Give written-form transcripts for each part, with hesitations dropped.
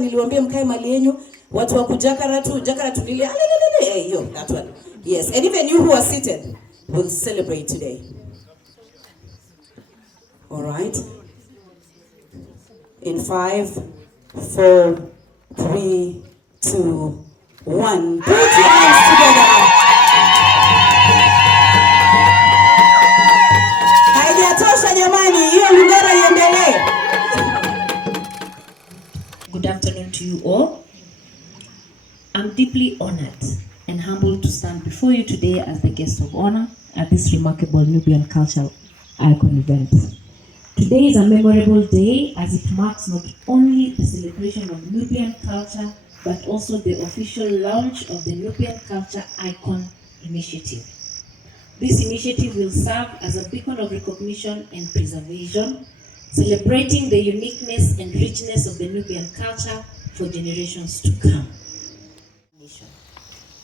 niliwaambia mkae mali yenu, watu wa kujakara tu nili yo, that one. Yes, and even you who are seated will celebrate today. All right. In 5, 4, 3, 2, 1. Put your hands together. Haijatosha jamani, hiyo lugara iendelee. Good afternoon to you all. I'm deeply honored and humbled to stand before you today as the guest of honor at this remarkable Nubian cultural icon event. Today is a memorable day as it marks not only the celebration of Nubian culture, but also the official launch of the Nubian Culture Icon Initiative. This initiative will serve as a beacon of recognition and preservation, celebrating the uniqueness and richness of the Nubian culture for generations to come.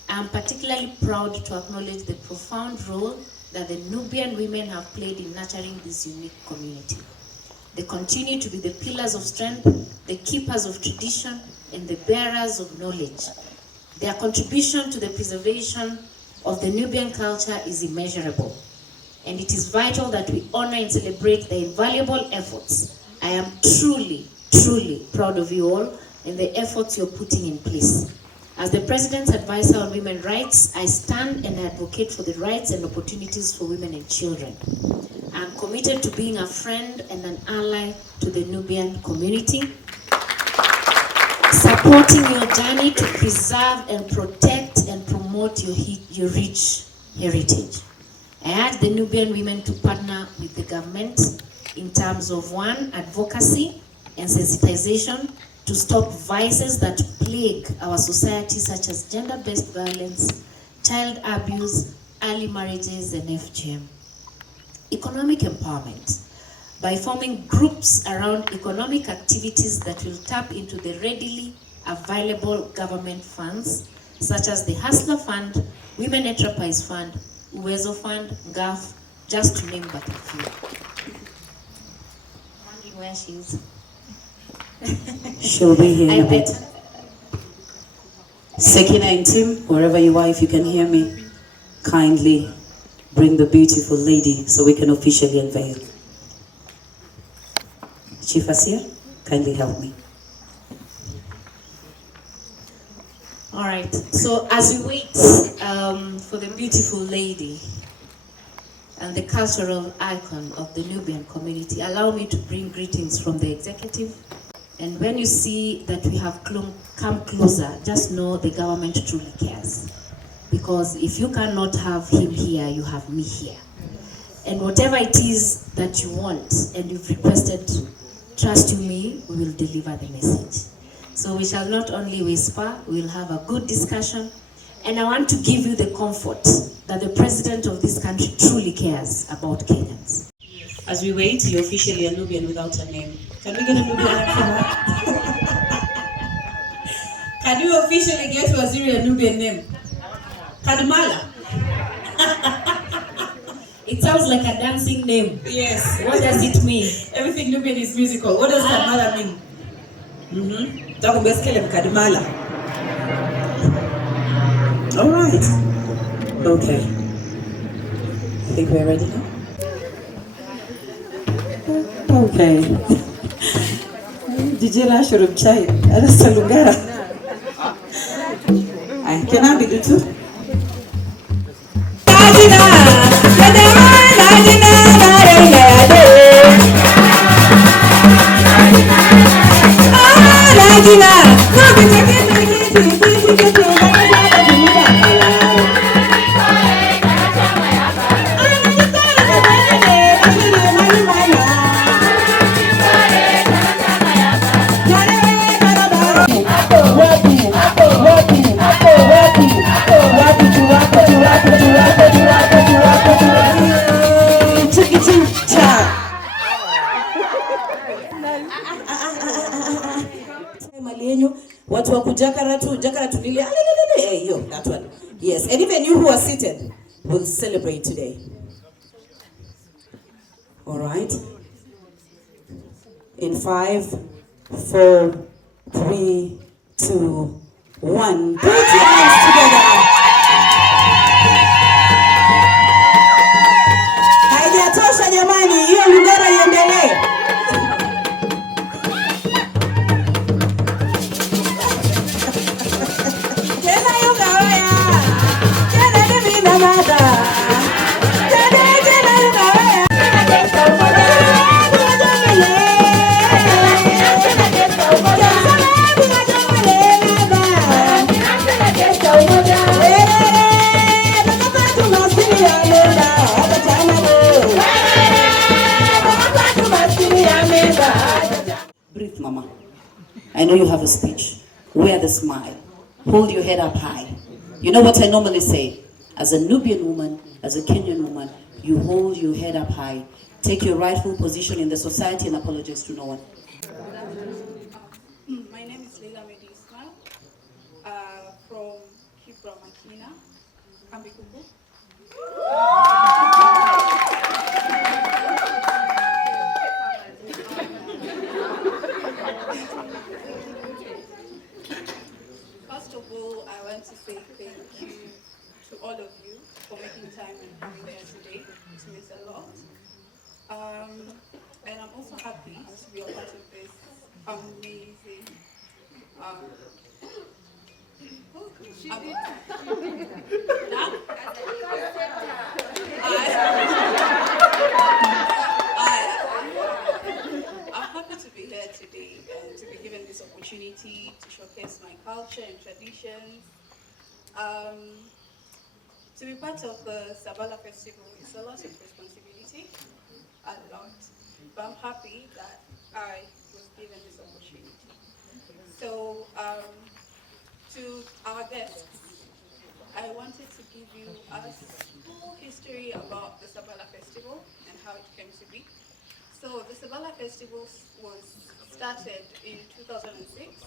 I am particularly proud to acknowledge the profound role that the Nubian women have played in nurturing this unique community. They continue to be the pillars of strength, the keepers of tradition, and the bearers of knowledge. Their contribution to the preservation of the Nubian culture is immeasurable, and it is vital that we honor and celebrate their invaluable efforts. I am truly, truly proud of you all and the efforts you're putting in place. As the President's Advisor on Women's Rights, I stand and advocate for the rights and opportunities for women and children. I am committed to being a friend and an ally to the Nubian community, supporting your journey to preserve and protect and promote your rich heritage. I urge the Nubian women to partner with the government in terms of 1, advocacy and sensitization to stop vices that plague our society, such as gender-based violence, child abuse, early marriages, and FGM. Economic empowerment, by forming groups around economic activities that will tap into the readily available government funds, such as the Hustler Fund, Women Enterprise Fund, Uwezo Fund, GAF, just to name but a few. Wondering where she is. She'll be here in a bit. Sekina and Tim, wherever you are, if you can hear me, kindly bring the beautiful lady so we can officially unveil. Chief Asia, kindly help me. All right, so as we wait for the beautiful lady and the cultural icon of the Nubian community, allow me to bring greetings from the executive. And when you see that we have come closer, just know the government truly cares. Because if you cannot have him here, you have me here. And whatever it is that you want and you've requested, trust you me, we will deliver the message. So we shall not only whisper, we'll have a good discussion. And I want to give you the comfort that the president of this country truly cares about Kenyans. As we wait, you're officially a Nubian without a name. Can we get a Nubian name for her? Can you officially get Waziri a Nubian name? Kadmala. It sounds like a dancing name. Yes. What does it mean? Everything Nubian is musical. What does Kadmala mean? Kadmala. All right. Okay. I think we're ready now. Okay. DJ la shurub chai. Ada salungara. Ay, can I be do too? Watu wa kujakara tu nili yo, that one. Yes, and even you who are seated will celebrate today. All right. In 5, 4, 3, 2, 1. Put your hands together. Haijatosha jamani, hiyo mgara iendelee. Tena hiyo gawaya. Tena mimi na mada. Breathe, Mama. I know you have a speech. Wear the smile. Hold your head up high. You know what I normally say? As a Nubian woman, as a Kenyan woman, you hold your head up high. Take your rightful position in the society and apologize to no one. My name is Leila Medisma from Kibra Makina, Kambikuku. First of all, I want to say thank you to all of you for making time and coming here today. It means a lot. And I'm also happy to be a part of this amazing I'm happy to be here today and to be given this opportunity to showcase my culture and traditions. To be part of the Sabala festival is a lot of responsibility, a lot. But I'm happy that I was given this opportunity. So, to our guests, I wanted to give you a full history about the Sabala festival and how it came to be. So, the Sabala festival was started in 2006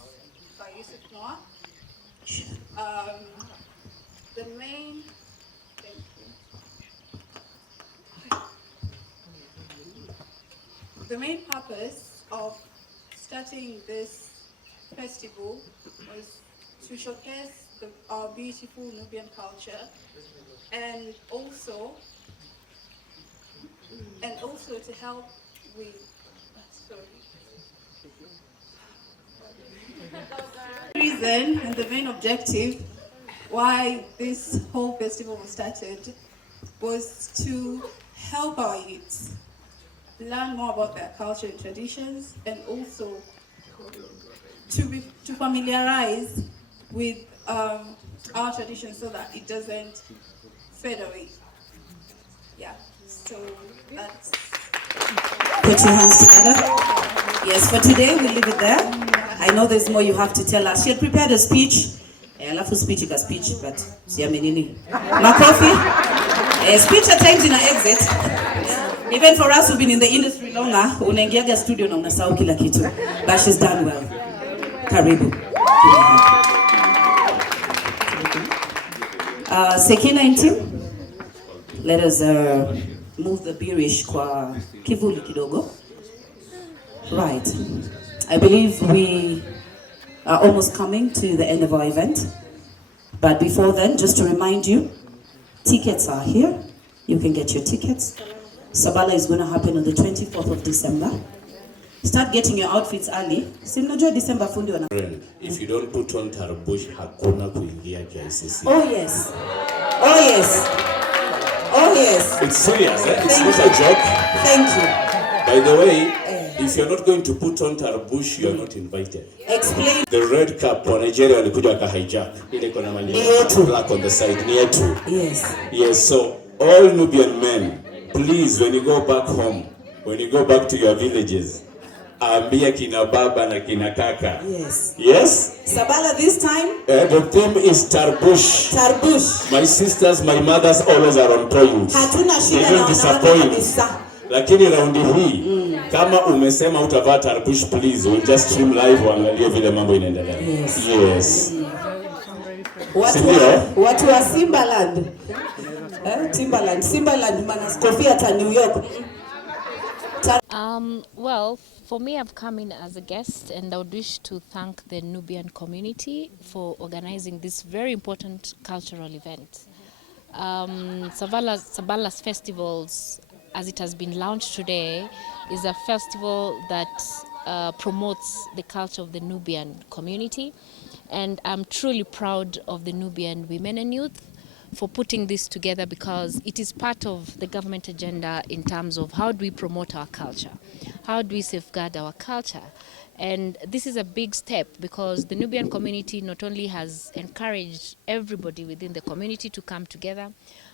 by Yusuf Noah. The main The main purpose of starting this festival was to showcase our beautiful Nubian culture and also to help with the reason and the main objective why this whole festival was started was to help our youth learn more about their culture and traditions, and also to familiarize with our traditions so that it doesn't fade away. Yeah, so that's... Put your hands together. Yes, for today we'll leave it there. I know there's more you have to tell us. She had prepared a speech. I love to speech, but siamenini. Makofi. Speech at times in an exit. Even for us who've been in the industry longer, unaingiaga studio na unasahau kila kitu. But she's done well. Karibu. Sekina and team, let us move the beerish kwa kivuli kidogo. Right. I believe we are almost coming to the end of our event. But before then, just to remind you, tickets are here. You can get your tickets. Sabala is going to happen on the 24th of December. Start getting your outfits early. Si mnajua December fundi wana. If you don't put on tarbush, hakuna kuingia KICC. Oh yes. Oh yes. Oh yes. It's serious, eh? It's not a joke. Thank you. By the way, if you're not going to put on tarbush, you're not invited. Explain. The red cap for Nigeria walikuja waka hijack. Ile kuna maneno black on the side near to. Yes. Yes, so all Nubian men, please, when you go back home, when you go back to your villages, ambia kina baba na kina kaka. Yes. Yes? Sabala this time? The theme is tarbush. Tarbush. My sisters, my mothers always are on point. Hatuna shida They don't disappoint. Lakini raundi hii, kama umesema utavaa tarbush, please, we'll just stream live waangalie vile mambo inaendelea. Yes. Yes. Watu wa Simbaland. Timbaland, Simbaland manas kofia ta New York. Well, For me, I've come in as a guest, and I would wish to thank the Nubian community for organizing this very important cultural event. Sabala's festivals, as it has been launched today, is a festival that promotes the culture of the Nubian community, and I'm truly proud of the Nubian women and youth for putting this together, because it is part of the government agenda in terms of how do we promote our culture, how do we safeguard our culture. And this is a big step, because the Nubian community not only has encouraged everybody within the community to come together,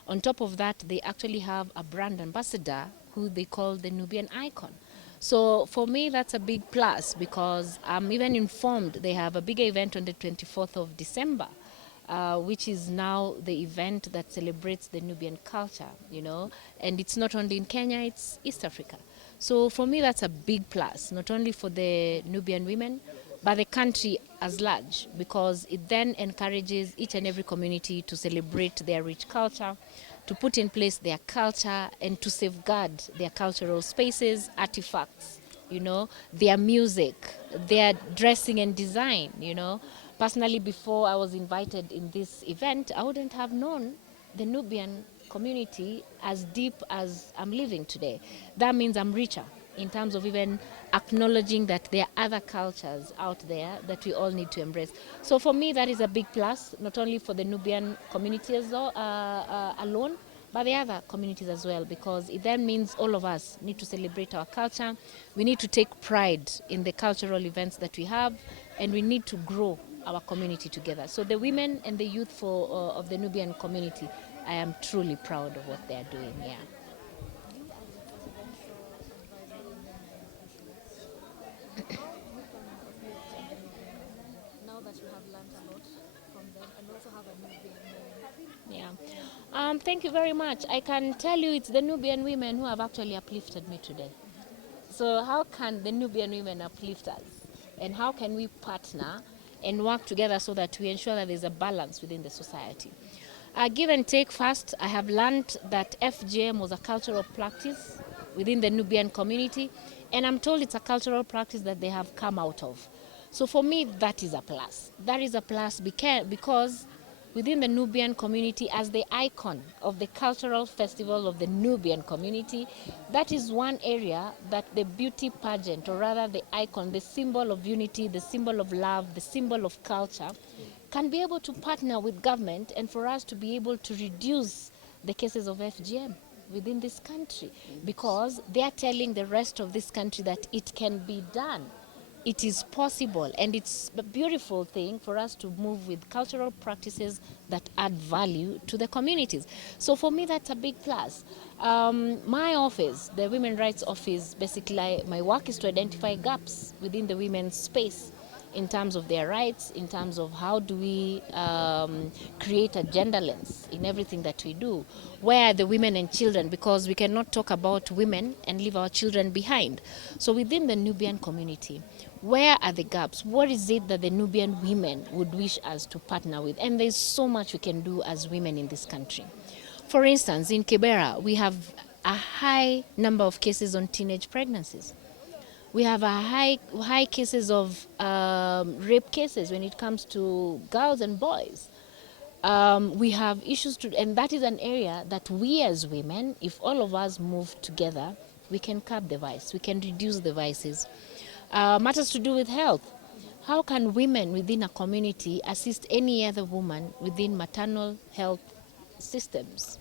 on top of that they actually have a brand ambassador who they call the Nubian icon. So for me, that's a big plus, because I'm even informed they have a bigger event on the 24th of December, which is now the event that celebrates the Nubian culture, and it's not only in Kenya, it's East Africa. So for me, that's a big plus, not only for the Nubian women, but the country as large, because it then encourages each and every community to celebrate their rich culture, to put in place their culture, and to safeguard their cultural spaces, artifacts, their music, their dressing and design. Personally, before I was invited in this event, I wouldn't have known the Nubian community as deep as I'm living today. That means I'm richer in terms of even acknowledging that there are other cultures out there that we all need to embrace. So for me, that is a big plus, not only for the Nubian community alone, but the other communities as well, because it then means all of us need to celebrate our culture. We need to take pride in the cultural events that we have, and we need to grow our community together. So the women and the youth of the Nubian community, I am truly proud of what they are doing. Yeah. Now that you have learned a lot from them and also have a Nubian name. Yeah. Thank you very much. I can tell you it's the Nubian women who have actually uplifted me today. So how can the Nubian women uplift us? And how can we partner and work together so that we ensure that there's a balance within the society? Give and take first, I have learned that FGM was a cultural practice within the Nubian community, and I'm told it's a cultural practice that they have come out of. So for me, that is a plus. That is a plus because within the Nubian community, as the icon of the cultural festival of the Nubian community, that is one area that the beauty pageant, or rather the icon, the symbol of unity, the symbol of love, the symbol of culture, can be able to partner with government, and for us to be able to reduce the cases of FGM within this country, because they are telling the rest of this country that it can be done. It is possible, and it's a beautiful thing for us to move with cultural practices that add value to the communities. So for me, that's a big plus. My office, the Women's Rights Office, basically my work is to identify gaps within the women's space in terms of their rights, in terms of how do we create a gender lens in everything that we do. Where are the women and children? Because we cannot talk about women and leave our children behind. So within the Nubian community, where are the gaps? What is it that the Nubian women would wish us to partner with? And there's so much we can do as women in this country. For instance, in Kibera, we have a high number of cases on teenage pregnancies. We have a high cases of rape cases when it comes to girls and boys. We have issues and that is an area that we as women, if all of us move together, we can curb the vice, we can reduce the vices. Matters to do with health. How can women within a community assist any other woman within maternal health systems?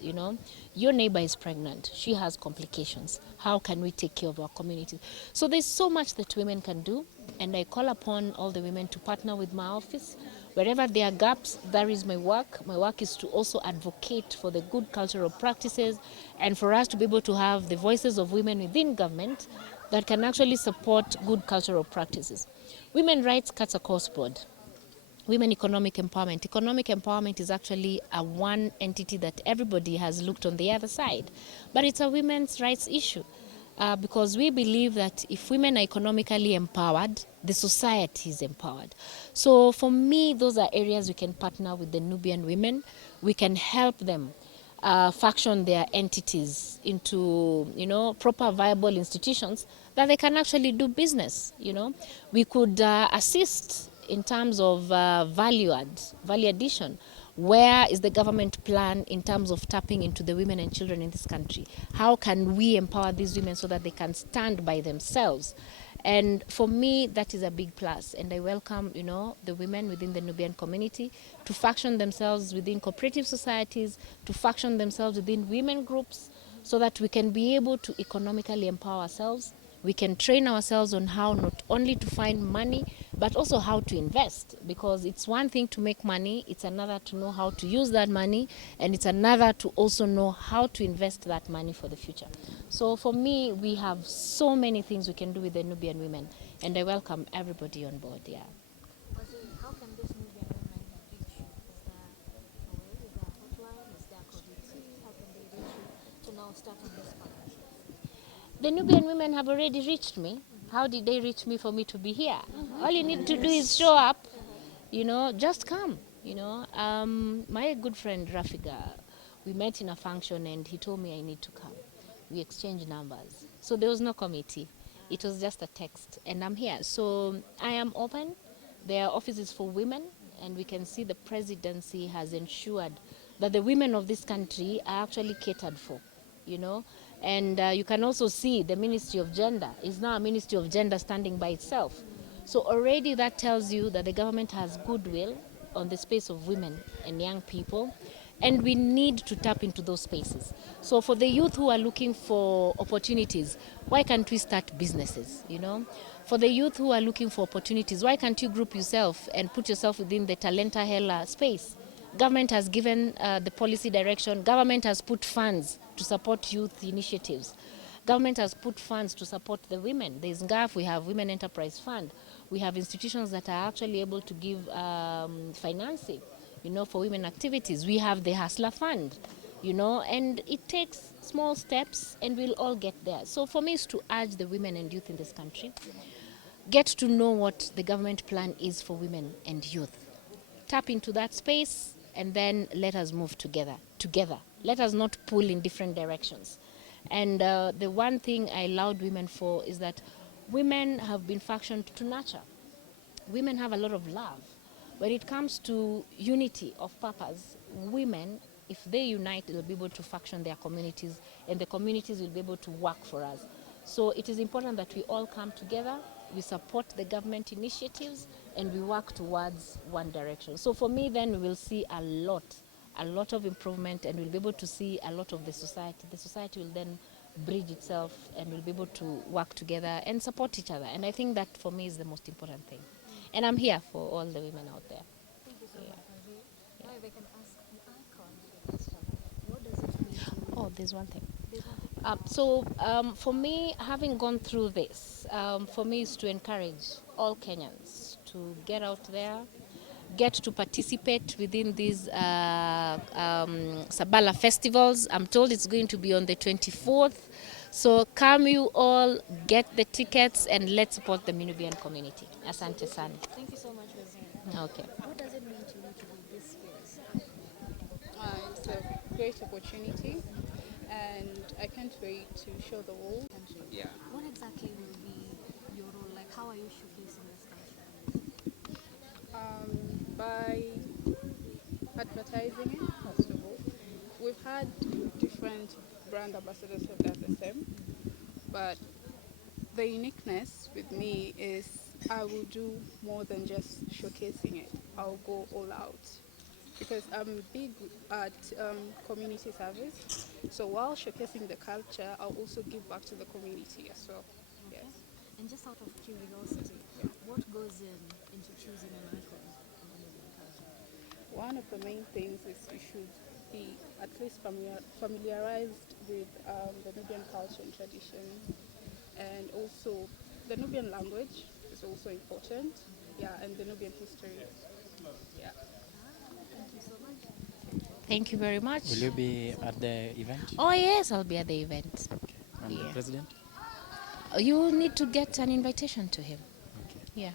Your neighbor is pregnant, she has complications. How can we take care of our community? So there's so much that women can do, and I call upon all the women to partner with my office. Wherever there are gaps, that is my work. My work is to also advocate for the good cultural practices, and for us to be able to have the voices of women within government that can actually support good cultural practices. Women rights cuts across board. Women economic empowerment. Economic empowerment is actually a one entity that everybody has looked on the other side. But it's a women's rights issue, because we believe that if women are economically empowered, the society is empowered. So for me, those are areas we can partner with the Nubian women. We can help them faction their entities into proper viable institutions that they can actually do business. We could assist in terms of value addition. Where is the government plan in terms of tapping into the women and children in this country? How can we empower these women so that they can stand by themselves? And for me, that is a big plus. And I welcome, the women within the Nubian community to function themselves within cooperative societies, to function themselves within women groups, so that we can be able to economically empower ourselves. We can train ourselves on how not only to find money, but also how to invest. Because it's one thing to make money, it's another to know how to use that money, and it's another to also know how to invest that money for the future. So for me, we have so many things we can do with the Nubian women, and I welcome everybody on board. Yeah. How can this Nubian women reach you? Is there a way? Is there a hotline? Is there a committee? How can they reach you to now start on this partnership? The Nubian women have already reached me. How did they reach me for me to be here? All you need to do is show up, just come. My good friend Rafiga, we met in a function and he told me I need to come. We exchanged numbers. So there was no committee. It was just a text, and I'm here. So I am open. There are offices for women, and we can see the presidency has ensured that the women of this country are actually catered for, And you can also see the Ministry of Gender is now a Ministry of Gender standing by itself. So already that tells you that the government has goodwill on the space of women and young people, and we need to tap into those spaces. So for the youth who are looking for opportunities, why can't we start businesses, For the youth who are looking for opportunities, why can't you group yourself and put yourself within the Talenta Hela space? Government has given the policy direction. Government has put funds to support youth initiatives. Government has put funds to support the women. There's GAF, we have Women Enterprise Fund. We have institutions that are actually able to give financing, for women activities. We have the Hustler Fund, and it takes small steps and we'll all get there. So for me, it's to urge the women and youth in this country, get to know what the government plan is for women and youth. Tap into that space, and then let us move together. Let us not pull in different directions. And the one thing I allowed women for is that women have been fashioned to nurture. Women have a lot of love. When it comes to unity of purpose, women, if they unite, they'll be able to function their communities, and the communities will be able to work for us. So it is important that we all come together, we support the government initiatives, and we work towards one direction. So for me, then, we will see a lot of improvement, and we'll be able to see a lot of the society. The society will then bridge itself, and we'll be able to work together and support each other. And I think that, for me, is the most important thing. And I'm here for all the women out there. Thank you so much, Azee. Now, if I can ask an icon for this channel, what does it mean to you? Oh, there's one thing. There's one thing. For me, having gone through this, for me is to encourage all Kenyans to get out there, get to participate within these Sabala festivals. I'm told it's going to be on the 24th. So come you all, get the tickets, and let's support the Nubian community. Asante sana. Thank you so much, Azee. Okay. What does it mean to you to be this space? It's a great opportunity, and I can't wait to show the world. Country. What exactly will be your role? Like, how are you showcasing this country? By advertising it, first of all. We've had different brand ambassadors who have done the same, but the uniqueness with me is I will do more than just showcasing it. I'll go all out, because I'm big at community service. So while showcasing the culture, I'll also give back to the community as well. Okay. Yes. And just out of curiosity, what goes into choosing an icon in the Nubian culture? One of the main things is you should be at least familiarized with the Nubian culture and tradition, and also the Nubian language is also important. Yeah, and the Nubian history. Yeah. Thank you so much. Thank you very much. Will you be at the event? Oh, yes, I'll be at the event. Okay. And the Yeah. president? You need to get an invitation to him. Okay. Yeah.